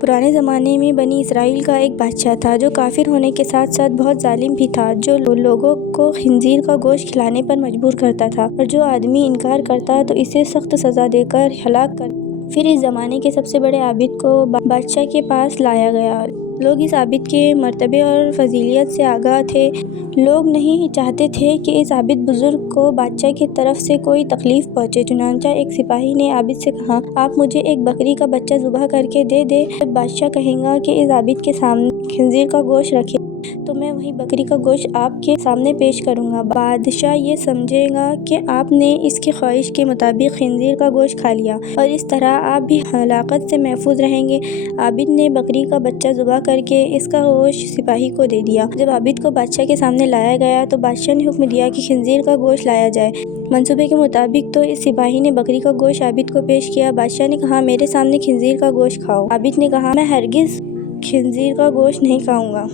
پرانے زمانے میں بنی اسرائیل کا ایک بادشاہ تھا جو کافر ہونے کے ساتھ ساتھ بہت ظالم بھی تھا، جو لوگوں کو خنزیر کا گوشت کھلانے پر مجبور کرتا تھا، اور جو آدمی انکار کرتا تو اسے سخت سزا دے کر ہلاک کر دیتا۔ پھر اس زمانے کے سب سے بڑے عابد کو بادشاہ کے پاس لایا گیا۔ لوگ اس عابد کے مرتبے اور فضیلت سے آگاہ تھے۔ لوگ نہیں چاہتے تھے کہ اس عابد بزرگ کو بادشاہ کی طرف سے کوئی تکلیف پہنچے، چنانچہ ایک سپاہی نے عابد سے کہا، آپ مجھے ایک بکری کا بچہ ذبح کر کے دے دیں۔ جب بادشاہ کہے گا کہ اس عابد کے سامنے خنزیر کا گوشت رکھے تو میں وہی بکری کا گوشت آپ کے سامنے پیش کروں گا۔ بادشاہ یہ سمجھے گا کہ آپ نے اس کی خواہش کے مطابق خنزیر کا گوشت کھا لیا، اور اس طرح آپ بھی ہلاکت سے محفوظ رہیں گے۔ عابد نے بکری کا بچہ ذبح کر کے اس کا گوشت سپاہی کو دے دیا۔ جب عابد کو بادشاہ کے سامنے لایا گیا تو بادشاہ نے حکم دیا کہ خنزیر کا گوشت لایا جائے۔ منصوبے کے مطابق تو اس سپاہی نے بکری کا گوشت عابد کو پیش کیا۔ بادشاہ نے کہا، میرے سامنے خنزیر کا گوشت کھاؤ۔ عابد نے کہا، میں ہرگز خنزیر کا گوشت نہیں کھاؤں گا۔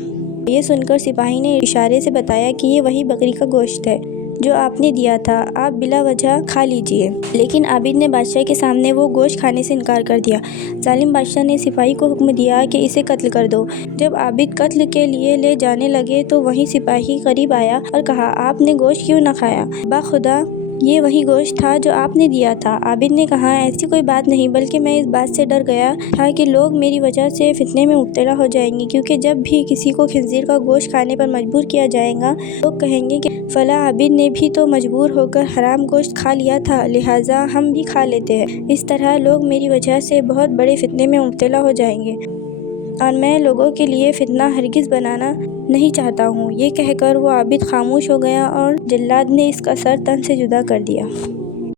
یہ سن کر سپاہی نے اشارے سے بتایا کہ یہ وہی بکری کا گوشت ہے جو آپ نے دیا تھا، آپ بلا وجہ کھا لیجئے۔ لیکن عابد نے بادشاہ کے سامنے وہ گوشت کھانے سے انکار کر دیا۔ ظالم بادشاہ نے سپاہی کو حکم دیا کہ اسے قتل کر دو۔ جب عابد قتل کے لیے لے جانے لگے تو وہی سپاہی قریب آیا اور کہا، آپ نے گوشت کیوں نہ کھایا؟ باخدا یہ وہی گوشت تھا جو آپ نے دیا تھا۔ عابد نے کہا، ایسی کوئی بات نہیں، بلکہ میں اس بات سے ڈر گیا تھا کہ لوگ میری وجہ سے فتنے میں مبتلا ہو جائیں گے، کیونکہ جب بھی کسی کو خنزیر کا گوشت کھانے پر مجبور کیا جائے گا لوگ کہیں گے کہ فلاں عابد نے بھی تو مجبور ہو کر حرام گوشت کھا لیا تھا، لہٰذا ہم بھی کھا لیتے ہیں۔ اس طرح لوگ میری وجہ سے بہت بڑے فتنے میں مبتلا ہو جائیں گے، اور میں لوگوں کے لیے فتنہ ہرگز بنانا نہیں چاہتا ہوں۔ یہ کہہ کر وہ عابد خاموش ہو گیا اور جلاد نے اس کا سر تن سے جدا کر دیا۔